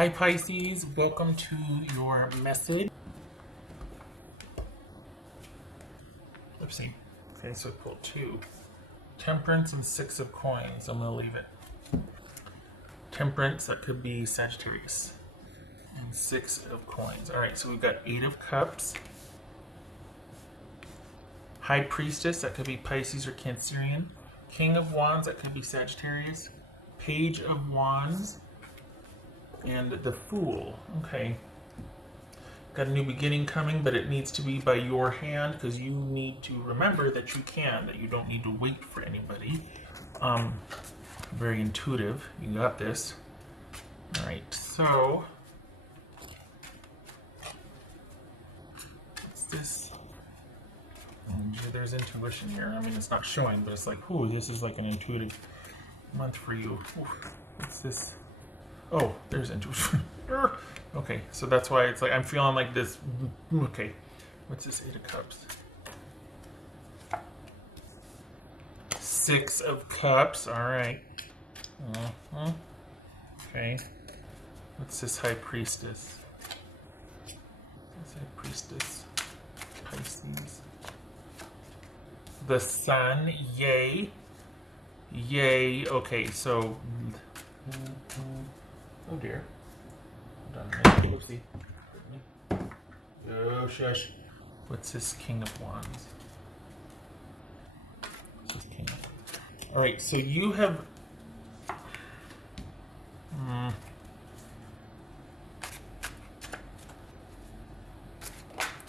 Hi Pisces, welcome to your message. Oopsie. Okay, so I pulled two. Temperance and Six of Coins. I'm going to leave it. Temperance, that could be Sagittarius. And Six of Coins. Alright, so we've got Eight of Cups. High Priestess, that could be Pisces or Cancerian. King of Wands, that could be Sagittarius. Page of Wands. And the Fool. Okay. Got a new beginning coming, but it needs to be by your hand because you need to remember that you can, that you don't need to wait for anybody. Very intuitive. You got this. All right, so what's this? There's intuition here. I mean, it's not showing, but it's like, ooh, this is like an intuitive month for you. Ooh, what's this? Oh, there's intuition. Okay, so that's why it's like I'm feeling like this. Okay, what's this? Eight of Cups. Six of Cups. All right. Okay. What's this? High Priestess. What's High Priestess? Pisces. The Sun. Yay. Yay. Okay, so. Oh dear. Oopsie. Oh, shush. What's this? King of Wands. What's this King of... Alright, so you have...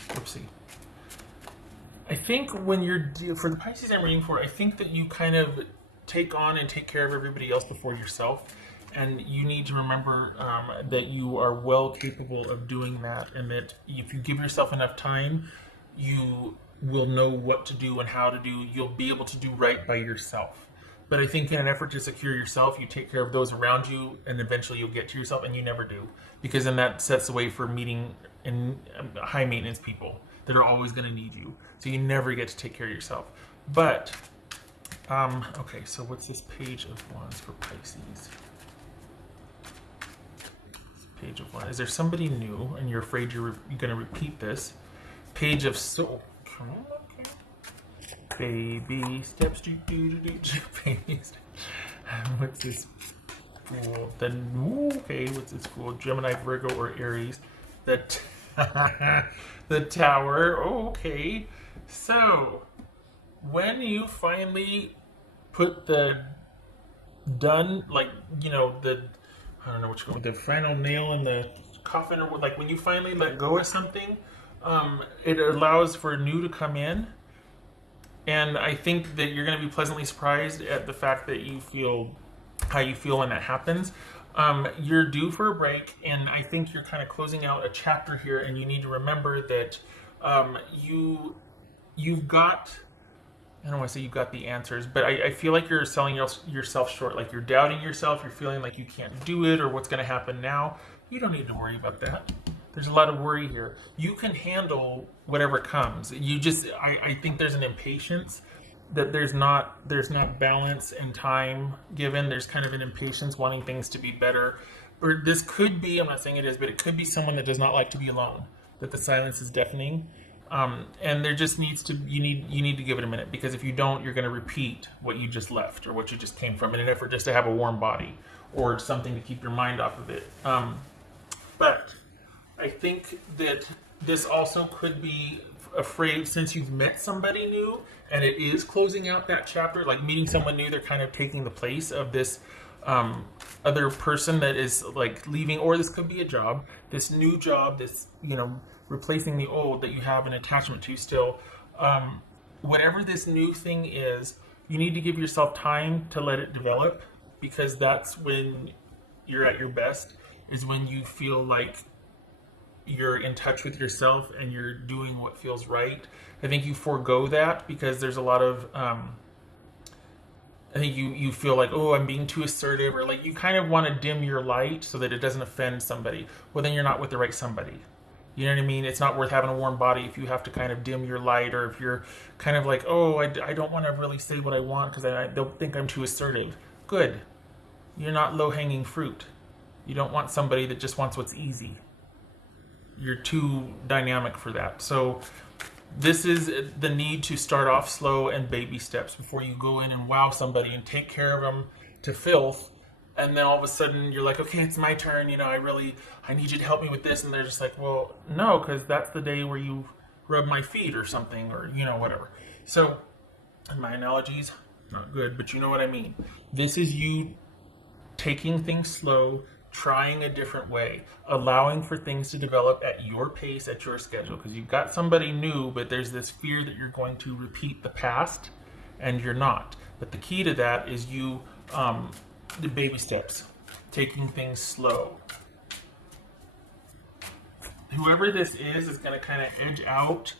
Oopsie. I think when you're... For the Pisces I'm reading for, I think that you kind of take on and take care of everybody else before yourself. And you need to remember that you are well capable of doing that, and that if you give yourself enough time, you will know what to do and how to do. You'll be able to do right by yourself. But I think in an effort to secure yourself, you take care of those around you, and eventually you'll get to yourself, and you never do. Because then that sets the way for meeting in high maintenance people that are always going to need you. So you never get to take care of yourself. But, okay, so what's this Page of Wands for Pisces? Page of Wands. Is there somebody new and you're afraid you're going to repeat this? Page of Soul. Come on, okay. Baby steps. Baby steps. What's this? Fool. Then, okay, what's this Fool? Gemini, Virgo, or Aries? The Tower. Oh, okay. So, when you finally put the done, like, you know, I don't know what you call it, the final nail in the coffin, or like when you finally let go of something, it allows for new to come in. And I think that you're going to be pleasantly surprised at the fact that you feel how you feel when that happens. You're due for a break, and I think you're kind of closing out a chapter here, and you need to remember that you've got... I don't want to say you got the answers, but I feel like you're selling yourself short. Like you're doubting yourself. You're feeling like you can't do it, or what's going to happen now. You don't need to worry about that. There's a lot of worry here. You can handle whatever comes. You just, I think there's an impatience that there's not balance and time given. There's kind of an impatience wanting things to be better. Or this could be, I'm not saying it is, but it could be someone that does not like to be alone. That the silence is deafening. And there just needs to, you need to give it a minute, because if you don't, you're going to repeat what you just left or what you just came from in an effort just to have a warm body or something to keep your mind off of it. But I think that this also could be afraid, since you've met somebody new and it is closing out that chapter, like meeting someone new, they're kind of taking the place of this other person that is like leaving, or this could be a job, this new job, this, you know, replacing the old that you have an attachment to still. Whatever this new thing is, you need to give yourself time to let it develop, because that's when you're at your best, is when you feel like you're in touch with yourself and you're doing what feels right. I think you forego that because there's a lot of I think you feel like, oh, I'm being too assertive, or like you kind of want to dim your light so that it doesn't offend somebody. Well, then you're not with the right somebody. You know what I mean? It's not worth having a warm body if you have to kind of dim your light, or if you're kind of like, oh, I don't want to really say what I want because I don't think I'm too assertive. Good. You're not low-hanging fruit. You don't want somebody that just wants what's easy. You're too dynamic for that. So this is the need to start off slow and baby steps before you go in and wow somebody and take care of them to filth. And then all of a sudden you're like, okay, it's my turn. You know, I need you to help me with this. And they're just like, well, no, because that's the day where you rub my feet or something, or, you know, whatever. So my analogies, not good, but you know what I mean. This is you taking things slow, trying a different way, allowing for things to develop at your pace, at your schedule, because you've got somebody new, but there's this fear that you're going to repeat the past, and you're not. But the key to that is you, the baby steps, taking things slow. Whoever this is going to kind of edge out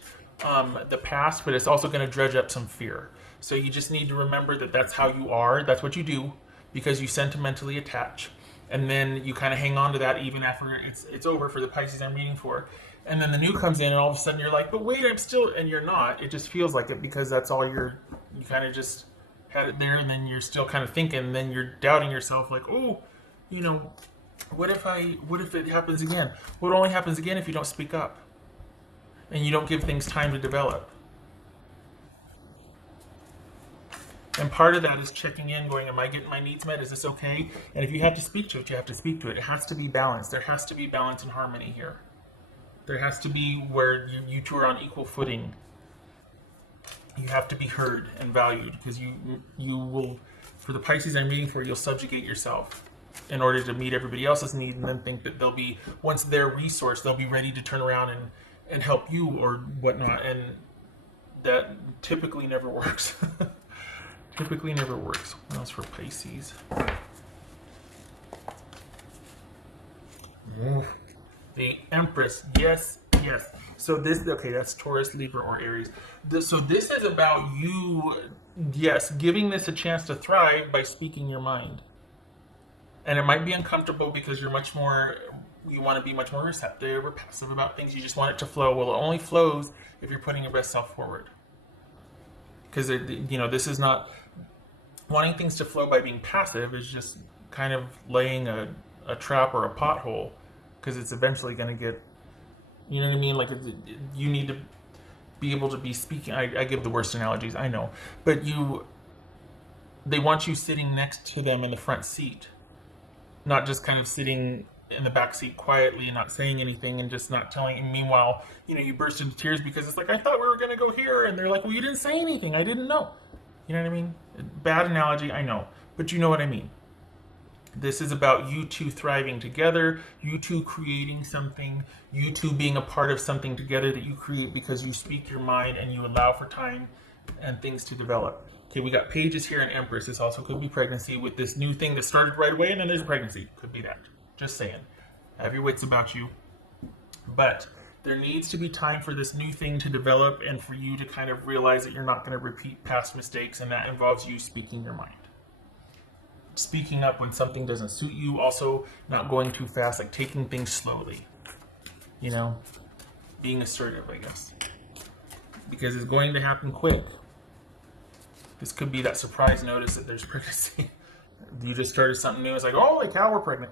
the past, but it's also going to dredge up some fear. So you just need to remember that that's how you are, that's what you do, because you sentimentally attach. And then you kind of hang on to that even after it's over for the Pisces I'm reading for. And then the new comes in and all of a sudden you're like, but wait, I'm still, and you're not. It just feels like it because that's all you kind of just had it there, and then you're still kind of thinking, and then you're doubting yourself like, oh, you know, what if it happens again? Well, it only happens again if you don't speak up and you don't give things time to develop. And part of that is checking in, going, am I getting my needs met? Is this okay? And if you have to speak to it, you have to speak to it. It has to be balanced. There has to be balance and harmony here. There has to be where you two are on equal footing. You have to be heard and valued, because you will, for the Pisces I'm reading for, you'll subjugate yourself in order to meet everybody else's need, and then think that they'll be, once they're resourced, they'll be ready to turn around and help you or whatnot. And that typically never works. Typically never works. What else for Pisces? The Empress. Yes, yes. So this, okay, that's Taurus, Libra, or Aries. So this is about you, yes, giving this a chance to thrive by speaking your mind. And it might be uncomfortable because you want to be much more receptive or passive about things. You just want it to flow. Well, it only flows if you're putting your best self forward. Because, this is not, wanting things to flow by being passive is just kind of laying a trap or a pothole, because it's eventually going to get, you know what I mean? Like, you need to be able to be speaking. I give the worst analogies, I know. But they want you sitting next to them in the front seat, not just kind of sitting in the back seat quietly and not saying anything and just not telling. And meanwhile, you burst into tears because it's like, I thought we were going to go here. And they're like, well, you didn't say anything. I didn't know. You know what I mean? Bad analogy, I know. But you know what I mean. This is about you two thriving together, you two creating something, you two being a part of something together that you create because you speak your mind and you allow for time and things to develop. Okay, we got Pages here and Empress. This also could be pregnancy with this new thing that started right away, and then there's pregnancy. Could be that. Just saying. Have your wits about you. But there needs to be time for this new thing to develop and for you to kind of realize that you're not going to repeat past mistakes, and that involves you speaking your mind. Speaking up when something doesn't suit you, also not going too fast, like taking things slowly. Being assertive, I guess. Because it's going to happen quick. This could be that surprise notice that there's pregnancy. You just started something new. It's like, holy cow, we're pregnant.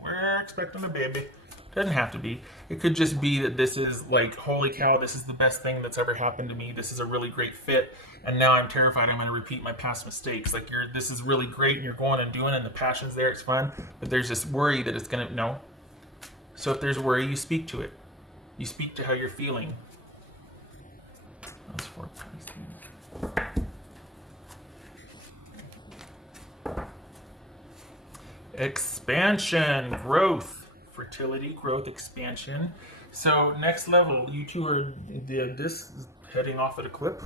We're expecting a baby. Doesn't have to be. It could just be that this is like, holy cow, this is the best thing that's ever happened to me. This is a really great fit. And now I'm terrified I'm going to repeat my past mistakes. Like, this is really great and you're going and doing it and the passion's there. It's fun. But there's this worry that it's going to, no. So if there's worry, you speak to it. You speak to how you're feeling. That's for expansion, growth, fertility, growth, expansion. So next level, you two are this is heading off at a clip.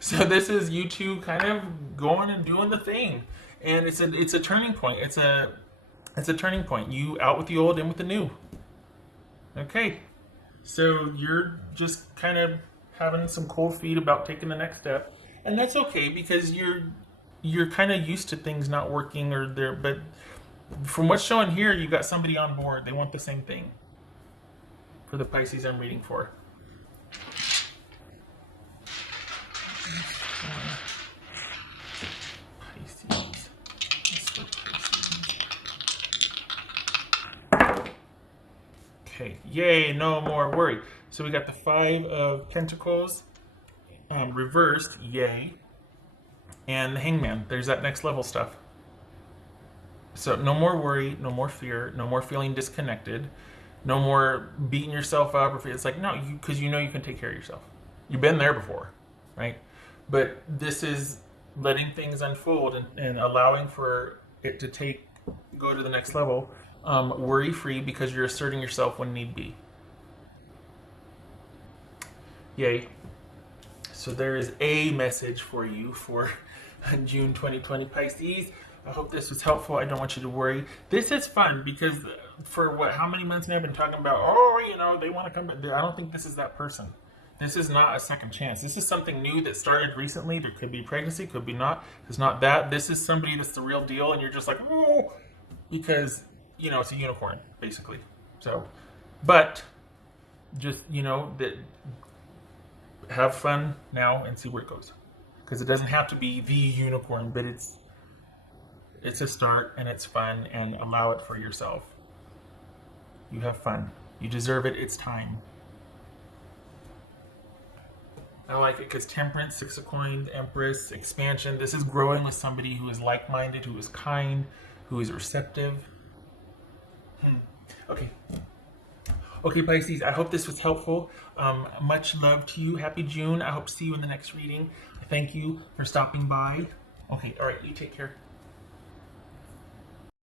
So this is you two kind of going and doing the thing, and it's a turning point. It's a turning point. You out with the old, in with the new. Okay, so you're just kind of having some cold feet about taking the next step, and that's okay because you're kind of used to things not working or there, but from what's showing here, you got somebody on board. They want the same thing for the Pisces I'm reading for. Pisces. Okay, yay, no more worry. So we got the Five of Pentacles reversed, yay. And the Hangman, there's that next level stuff. So no more worry, no more fear, no more feeling disconnected, no more beating yourself up. Or it's like, no, because you know you can take care of yourself. You've been there before, right? But this is letting things unfold and allowing for it to go to the next level, worry-free, because you're asserting yourself when need be. Yay. So there is a message for you for June 2020 Pisces. I hope this was helpful. I don't want you to worry. This is fun because for how many months now I've been talking about, they want to come back. I don't think this is that person. This is not a second chance. This is something new that started recently. There could be pregnancy, could be not. It's not that. This is somebody that's the real deal, and you're just like, oh, because, it's a unicorn, basically. So, but just, that have fun now and see where it goes. Because it doesn't have to be the unicorn, but it's a start and it's fun, and allow it for yourself. You have fun. You deserve it. It's time. I like it because Temperance, Six of Coins, Empress, expansion. This is growing with somebody who is like-minded, who is kind, who is receptive. Okay. Okay, Pisces, I hope this was helpful. Much love to you. Happy June. I hope to see you in the next reading. Thank you for stopping by. Okay, all right, you take care.